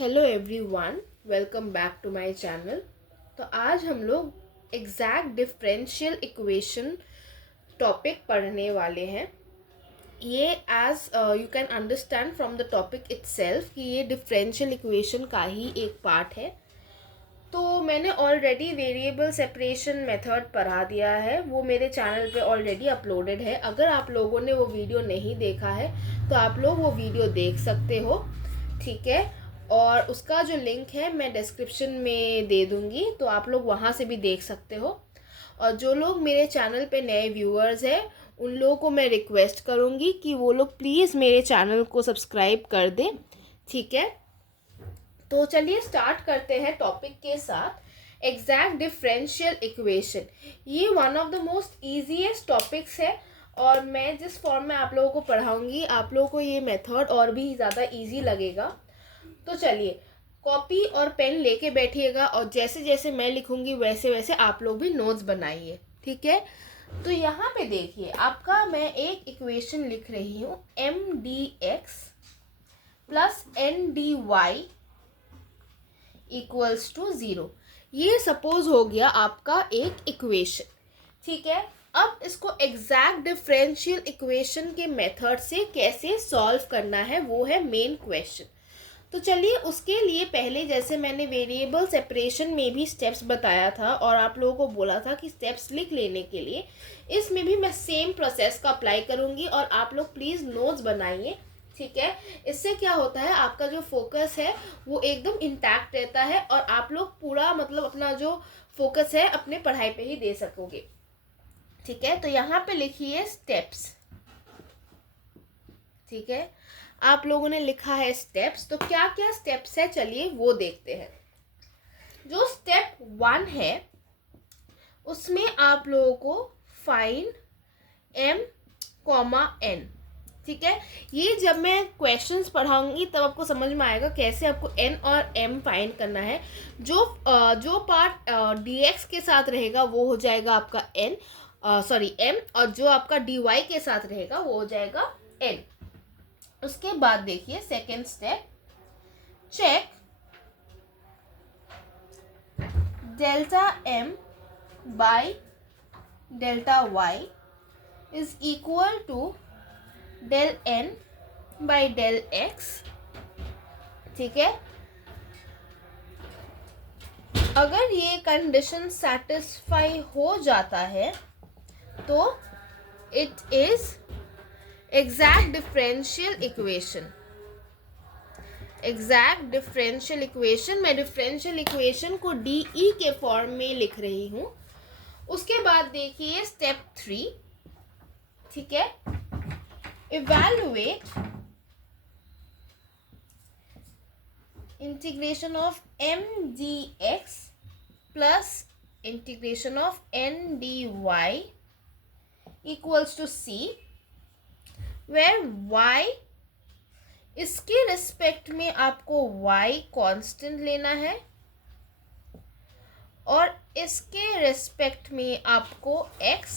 Hello everyone, welcome back to my channel. तो आज हम लोग एग्जैक्ट डिफरेंशियल इक्वेशन टॉपिक पढ़ने वाले हैं। ये as you can understand from the topic itself कि ये डिफरेंशियल इक्वेशन का ही एक पार्ट है। तो मैंने ऑलरेडी वेरिएबल सेपरेशन मेथड पढ़ा दिया है, वो मेरे चैनल पे ऑलरेडी अपलोडेड है। अगर आप लोगों ने वो वीडियो नहीं देखा है तो आप लोग वो वीडियो देख सकते हो, ठीक है। और उसका जो लिंक है मैं डिस्क्रिप्शन में दे दूँगी, तो आप लोग वहाँ से भी देख सकते हो। और जो लोग मेरे चैनल पे नए व्यूअर्स हैं उन लोगों को मैं रिक्वेस्ट करूँगी कि वो लोग प्लीज़ मेरे चैनल को सब्सक्राइब कर दें, ठीक है। तो चलिए स्टार्ट करते हैं टॉपिक के साथ। एग्जैक्ट डिफरेंशियल इक्वेशन, ये one of the most easiest topics है। और मैं जिस फॉर्म में आप लोगों को पढ़ाऊँगी आप लोगों को ये मेथड और भी ज़्यादा ईजी लगेगा। तो चलिए कॉपी और पेन लेके बैठिएगा और जैसे जैसे मैं लिखूंगी वैसे वैसे आप लोग भी नोट्स बनाइए, ठीक है। तो यहाँ पे देखिए आपका मैं एक इक्वेशन लिख रही हूँ, M D X plus N D Y equals to 0। ये सपोज हो गया आपका एक इक्वेशन, ठीक है। अब इसको एग्जैक्ट डिफरेंशियल इक्वेशन के मेथड से कैसे सॉल्व करना है वो है मेन क्वेश्चन। तो चलिए उसके लिए पहले जैसे मैंने वेरिएबल सेपरेशन में भी स्टेप्स बताया था और आप लोगों को बोला था कि स्टेप्स लिख लेने के लिए, इसमें भी मैं सेम प्रोसेस का अप्लाई करूँगी और आप लोग प्लीज़ नोट्स बनाइए, ठीक है। इससे क्या होता है आपका जो फोकस है वो एकदम इंटैक्ट रहता है और आप लोग पूरा मतलब अपना जो फोकस है अपने पढ़ाई पे ही दे सकोगे, ठीक है। तो यहाँ पे लिखिए स्टेप्स, ठीक है। आप लोगों ने लिखा है स्टेप्स, तो क्या क्या स्टेप्स है चलिए वो देखते हैं। जो स्टेप 1 है उसमें आप लोगों को फाइंड m, n, ठीक है। ये जब मैं क्वेश्चंस पढ़ाऊंगी तब आपको समझ में आएगा कैसे आपको n और m फाइंड करना है। जो पार्ट dx के साथ रहेगा वो हो जाएगा आपका m, और जो आपका dy के साथ रहेगा वो हो जाएगा n। उसके बाद देखिए second step, check delta m by delta y is equal to del n by del x, ठीक है। अगर ये कंडीशन सेटिस्फाई हो जाता है तो it is exact differential equation. Exact differential equation, मैं डिफरेंशियल इक्वेशन को DE के फॉर्म में लिख रही हूँ। उसके बाद देखिए स्टेप 3, ठीक है। Evaluate integration of m dx plus integration of n dy equals to c, where y इसके रिस्पेक्ट में आपको y कांस्टेंट लेना है और इसके रिस्पेक्ट में आपको x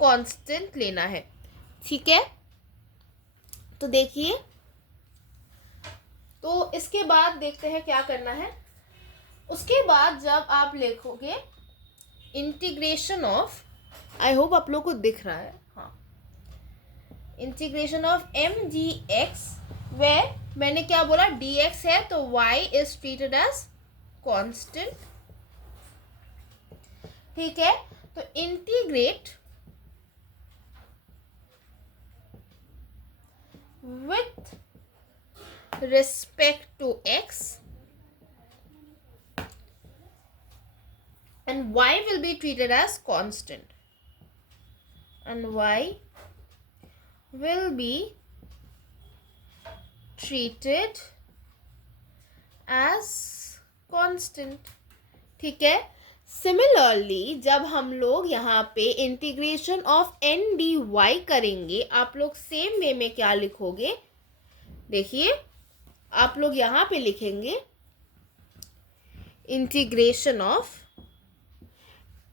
कांस्टेंट लेना है, ठीक है। तो देखिए, तो इसके बाद देखते हैं क्या करना है। उसके बाद जब आप लिखोगे इंटीग्रेशन ऑफ, आई होप आप लोग को दिख रहा है, हाँ, integration of m dx, where मैंने क्या बोला dx है तो y is treated as constant, ठीक है। तो integrate with respect to x and y will be treated as constant, and y will be treated as constant, ठीक है। सिमिलरली जब हम लोग यहाँ पे इंटीग्रेशन ऑफ n dy करेंगे आप लोग सेम वे में क्या लिखोगे, देखिए आप लोग यहाँ पे लिखेंगे integration of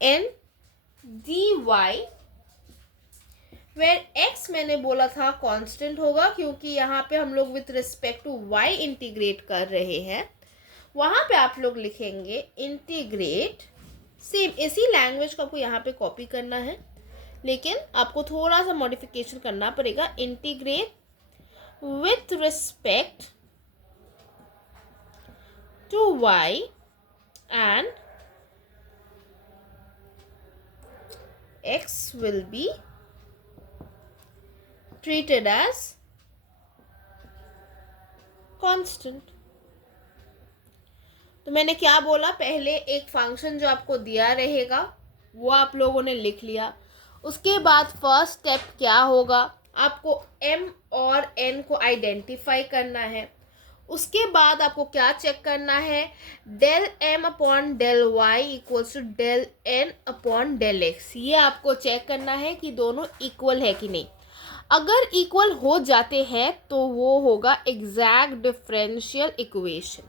n dy where x मैंने बोला था कांस्टेंट होगा, क्योंकि यहाँ पे हम लोग with respect to y integrate कर रहे हैं, वहाँ पे आप लोग लिखेंगे इंटीग्रेट, सेम इसी लैंग्वेज को आपको यहाँ पे कॉपी करना है, लेकिन आपको थोड़ा सा मॉडिफिकेशन करना पड़ेगा। Integrate with respect to y and x will be treated as constant। तो मैंने क्या बोला, पहले एक फंक्शन जो आपको दिया रहेगा वो आप लोगों ने लिख लिया। उसके बाद फर्स्ट स्टेप क्या होगा, आपको m और n को आइडेंटिफाई करना है। उसके बाद आपको क्या चेक करना है, del m upon del y equals to del n upon del x। ये आपको चेक करना है कि दोनों इक्वल है कि नहीं। अगर इक्वल हो जाते हैं तो वो होगा एग्जैक्ट डिफरेंशियल इक्वेशन।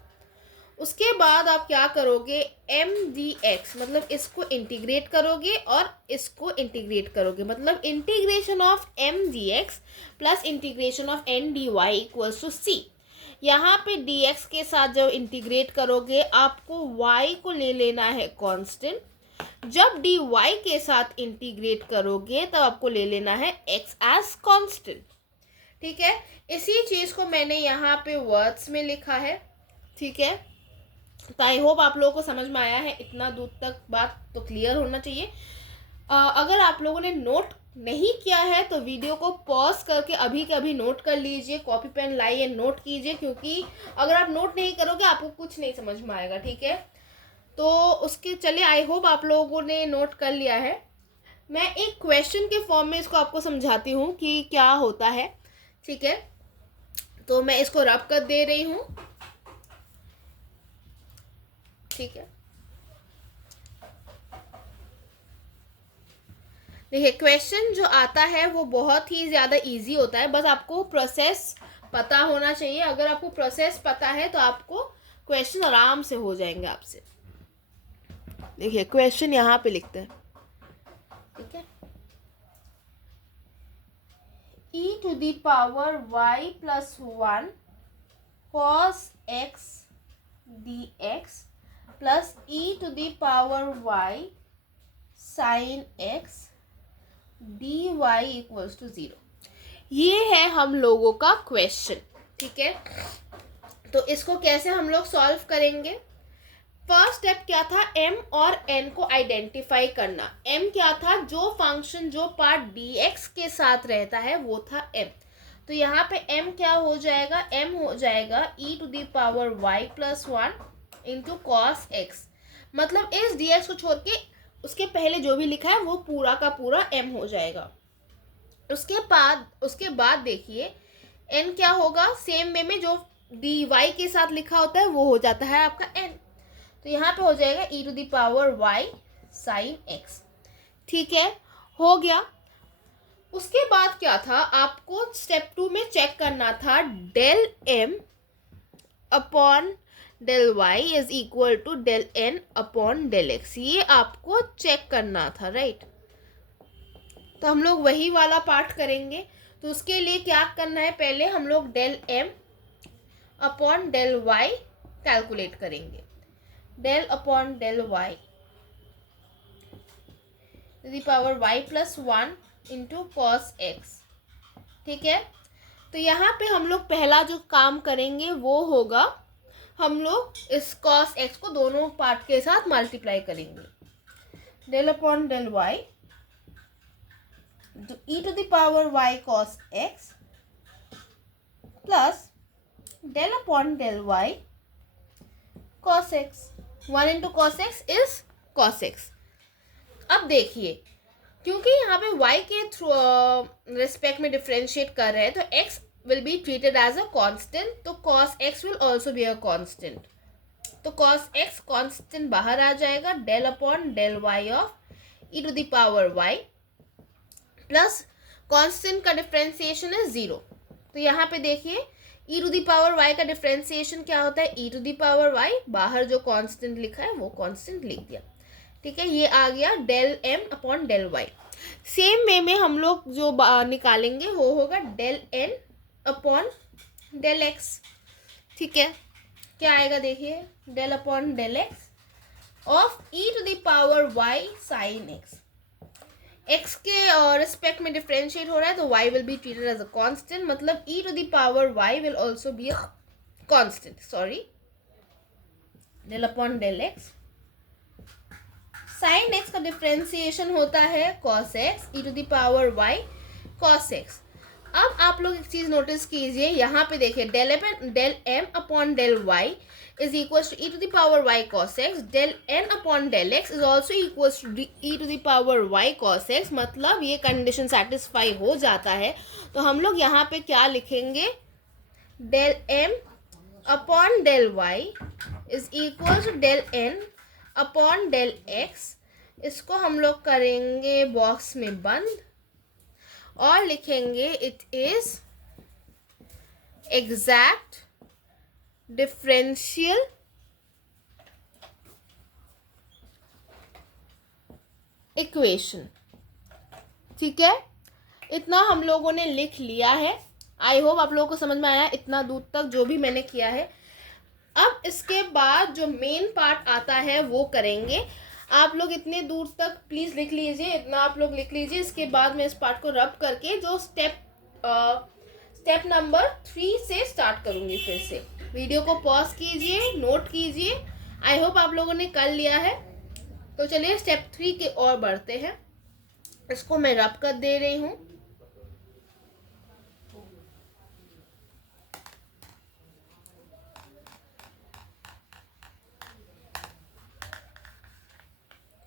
उसके बाद आप क्या करोगे, एम डी एक्स मतलब इसको इंटीग्रेट करोगे और इसको इंटीग्रेट करोगे, मतलब integration of M D X plus integration of N D Y equals to C. यहाँ पे डी एक्स के साथ जब इंटीग्रेट करोगे आपको y को ले लेना है कांस्टेंट। जब डी वाई के साथ इंटीग्रेट करोगे तब आपको ले लेना है x एज कांस्टेंट। ठीक है, इसी चीज़ को मैंने यहाँ पे वर्ड्स में लिखा है। ठीक है, तो आई होप आप लोगों को समझ में आया है। इतना दूर तक बात तो क्लियर होना चाहिए। अगर आप लोगों ने नोट नहीं किया है तो वीडियो को पॉज करके अभी के अभी नोट कर लीजिए, कॉपी पेन लाइए, नोट कीजिए, क्योंकि अगर आप नोट नहीं करोगे आपको कुछ नहीं समझ में आएगा। ठीक है, तो उसके चलिए, आई होप आप लोगों ने नोट कर लिया है। मैं एक क्वेश्चन के फॉर्म में इसको आपको समझाती हूँ कि क्या होता है। ठीक है, तो मैं इसको रब कर दे रही हूँ। ठीक है, देखिए क्वेश्चन जो आता है वो बहुत ही ज़्यादा इजी होता है, बस आपको प्रोसेस पता होना चाहिए। अगर आपको प्रोसेस पता है तो आपको क्वेश्चन आराम से हो जाएंगे आपसे। देखिए क्वेश्चन यहाँ पे लिखते हैं। ठीक है, e to the power y plus 1 cos x dx plus e to the power y sin x dy equals to 0। ये है हम लोगों का क्वेश्चन। ठीक है, तो इसको कैसे हम लोग सॉल्व करेंगे। फर्स्ट स्टेप क्या था, m और n को आइडेंटिफाई करना। m क्या था, जो फंक्शन जो पार्ट dx के साथ रहता है वो था m। तो यहाँ पे m क्या हो जाएगा, m हो जाएगा e to the power y plus 1 into cos x। मतलब इस dx को छोड़ के उसके पहले जो भी लिखा है वो पूरा का पूरा m हो जाएगा। उसके बाद देखिए n क्या होगा, सेम वे में जो dy के साथ लिखा होता है वो हो जाता है आपका n। तो यहाँ पे हो जाएगा e to the power y sine x। ठीक है, हो गया। उसके बाद क्या था, आपको स्टेप 2 में चेक करना था del m upon del y is equal to del n upon del x। ये आपको चेक करना था, राइट। तो हम लोग वही वाला पार्ट करेंगे। तो उसके लिए क्या करना है, पहले हम लोग del m upon del y calculate करेंगे। Del upon del y to the power y plus 1 into cos x। ठीक है, तो यहाँ पे हम लोग पहला जो काम करेंगे वो होगा, हम लोग इस कॉस x को दोनों पार्ट के साथ मल्टीप्लाई करेंगे। Del upon del y e to the power y cos x plus del upon del y cos x। 1 into cos X is cos X. अब देखिए, क्योंकि यहाँ पे y के थ्रू रिस्पेक्ट में डिफ्रेंशिएट कर रहे हैं तो x will be treated as a constant, तो cos x will also be a constant. तो cos x कांस्टेंट बाहर आ जाएगा, del upon del y of e to the power y plus constant का डिफ्रेंशिएशन है 0। तो यहाँ पे देखिए e to the power y का डिफ्रेंशिएशन क्या होता है, e to the power y, बाहर जो कांस्टेंट लिखा है वो कांस्टेंट लिख दिया। ठीक है, ये आ गया del m upon del y। Same way में हम लोग जो निकालेंगे वो होगा del N upon del X, ठीक है। क्या आएगा देखिए, del upon del X of E to the power Y sine X. X के रिस्पेक्ट में डिफ्रेंशिएट हो रहा है तो Y will be treated as a constant, मतलब E to the power Y will also be a constant, sorry, del upon del X. Sine X का differentiation होता है cos X E to the power Y cos X. अब आप लोग एक चीज notice कीजिए, यहाँ पे देखिए del M upon del Y is equals to e to the power y cos x, del n upon del x is also equals to e to the power y cos x, मतलब ये condition satisfy हो जाता है। तो हम लोग यहाँ पे क्या लिखेंगे, del m upon del y is equals to del n upon del x। इसको हम लोग करेंगे बॉक्स में बंद और लिखेंगे it is exact differential equation, ठीक है। इतना हम लोगों ने लिख लिया है। आई होप आप लोगों को समझ में आया इतना दूर तक जो भी मैंने किया है। अब इसके बाद जो मेन पार्ट आता है वो करेंगे। आप लोग इतने दूर तक प्लीज़ लिख लीजिए, इतना आप लोग लिख लीजिए। इसके बाद मैं इस पार्ट को रब करके जो स्टेप नंबर 3 से स्टार्ट करूँगी। फिर से वीडियो को पॉज कीजिए, नोट कीजिए। आई होप आप लोगों ने कर लिया है। तो चलिए स्टेप 3 के और बढ़ते हैं। इसको मैं रब कर दे रही हूँ।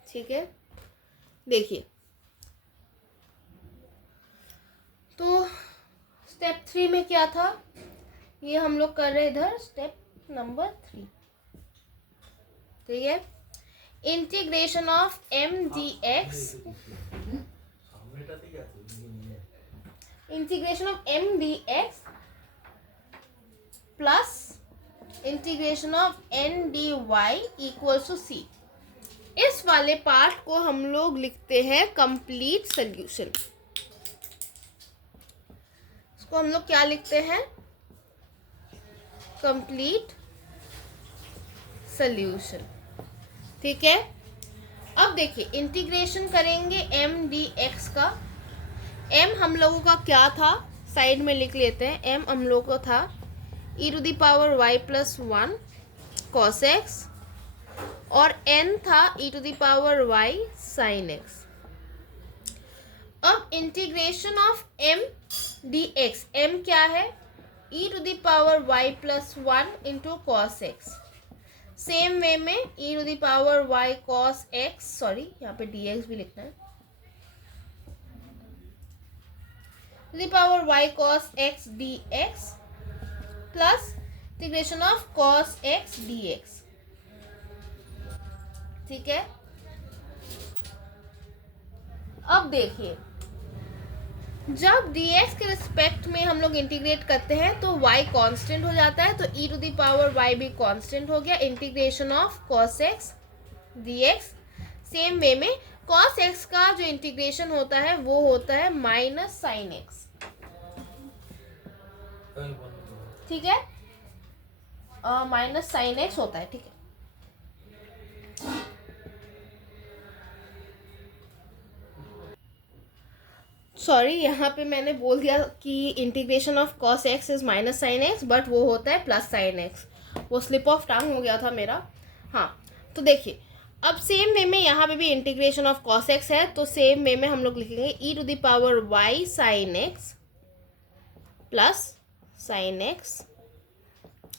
ठीक है, देखिए तो स्टेप 3 में क्या था, ये हम लोग कर रहे इधर स्टेप नंबर 3, ठीक है। Integration of M D X, integration of M D X plus integration of N D Y equals to C. इस वाले पार्ट को हम लोग लिखते हैं कंप्लीट सॉल्यूशन। इसको हम लोग क्या लिखते हैं, कंप्लीट सॉल्यूशन, ठीक है। अब देखिए इंटीग्रेशन करेंगे एम डी एक्स का। एम हम लोगों का क्या था, साइड में लिख लेते हैं। एम हम लोगों को था E to the power Y plus 1 cos X और n था e to the power y sin x। अब integration of m dx, m क्या है, e to the power y plus 1 into cos X. Same way में e to the power y cos x, sorry यहाँ पे dx भी लिखना है, to the power y cos x dx plus integration of cos x dx, ठीक है। अब देखिए जब dx के रिस्पेक्ट में हम लोग इंटीग्रेट करते हैं तो y कांस्टेंट हो जाता है, तो e to the power y भी कांस्टेंट हो गया। Integration of cos x dx। Same way में cos x का जो इंटीग्रेशन होता है वो होता है माइनस साइन x, ठीक है, माइनस साइन x होता है, ठीक है। सॉरी यहाँ पे मैंने बोल दिया कि integration of cos X is minus sine x, but वो होता है प्लस साइन एक्स। वो स्लिप ऑफ टंग हो गया था मेरा। हाँ तो देखिए अब सेम वे में यहाँ पे भी इंटीग्रेशन ऑफ कॉस एक्स है, तो सेम वे में हम लोग लिखेंगे E to the power Y sine X plus sine X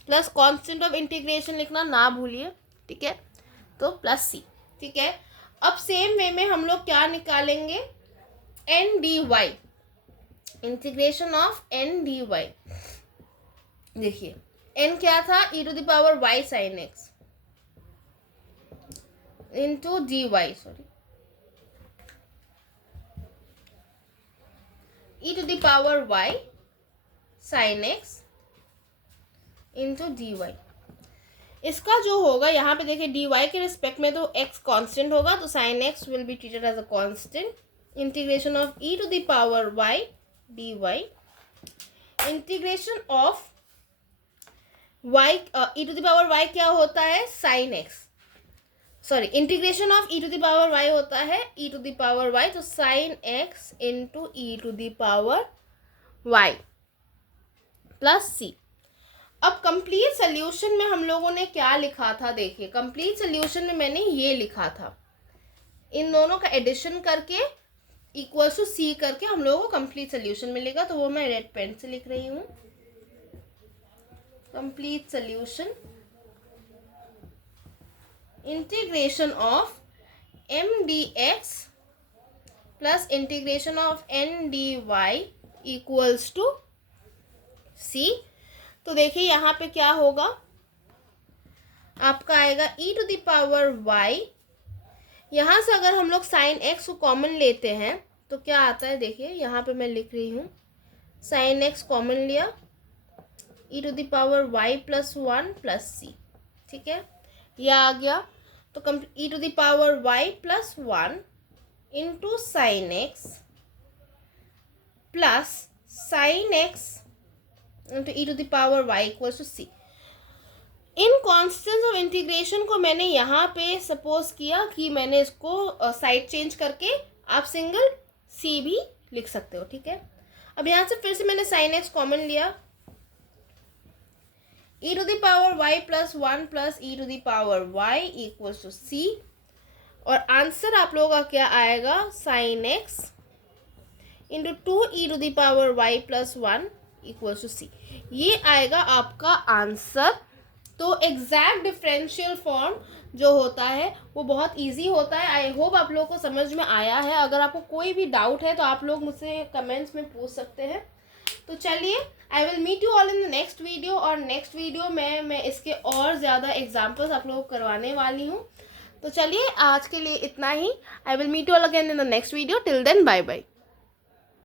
plus constant of integration लिखना ना भूलिए, ठीक है, तो प्लस सी, ठीक है। अब सेम वे में हम लोग क्या निकालेंगे, N D Y, integration of N D Y. देखिए एन क्या था, E to the power Y sine X into D Y, sorry E to the power Y sine X into D Y. इसका जो होगा यहाँ पे देखिए डी वाई के रिस्पेक्ट में तो एक्स कांस्टेंट होगा, तो sine X will be treated as a constant integration of e to the power y dy, integration of y e to the power y क्या होता है, sine x, sorry integration of e to the power y होता है e to the power y, तो sine x into e to the power y plus c। अब complete solution में हम लोगों ने क्या लिखा था, देखिए कंप्लीट सोल्यूशन में मैंने ये लिखा था, इन दोनों का एडिशन करके इक्वल्स टू सी करके हम लोगों को कंप्लीट सोल्यूशन मिलेगा, तो वो मैं रेड पेन से लिख रही हूँ। Complete solution integration of M D X plus integration of N D Y equals to C. तो देखिए यहाँ पे क्या होगा, आपका आएगा e to the power y, यहाँ से अगर हम लोग साइन x को कॉमन लेते हैं तो क्या आता है, देखिए यहाँ पे मैं लिख रही हूँ, साइन x कॉमन लिया, e to the power y plus 1 plus c, ठीक है, यह आ गया। तो e to the power y plus 1 into sine x plus sine x into e to the power y equals to c। इन constants of integration को मैंने यहाँ पे सपोज किया कि मैंने इसको साइड चेंज करके आप सिंगल c भी लिख सकते हो, ठीक है। अब यहाँ से फिर से मैंने साइन x कॉमन लिया, e to the power y plus 1 plus e to the power y equals to c, और आंसर आप लोगों का क्या आएगा, sine x into 2 e to the power y plus 1 equals to C, ये आएगा आपका आंसर। तो एग्जैक्ट डिफरेंशियल फॉर्म जो होता है वो बहुत इजी होता है। आई होप आप लोगों को समझ में आया है। अगर आपको कोई भी डाउट है तो आप लोग मुझसे कमेंट्स में पूछ सकते हैं। तो चलिए, I will meet you all in the next video, और नेक्स्ट वीडियो में मैं इसके और ज़्यादा एग्जाम्पल्स आप लोगों को करवाने वाली हूँ। तो चलिए आज के लिए इतना ही। I will meet you all again in the next video. Till then bye bye.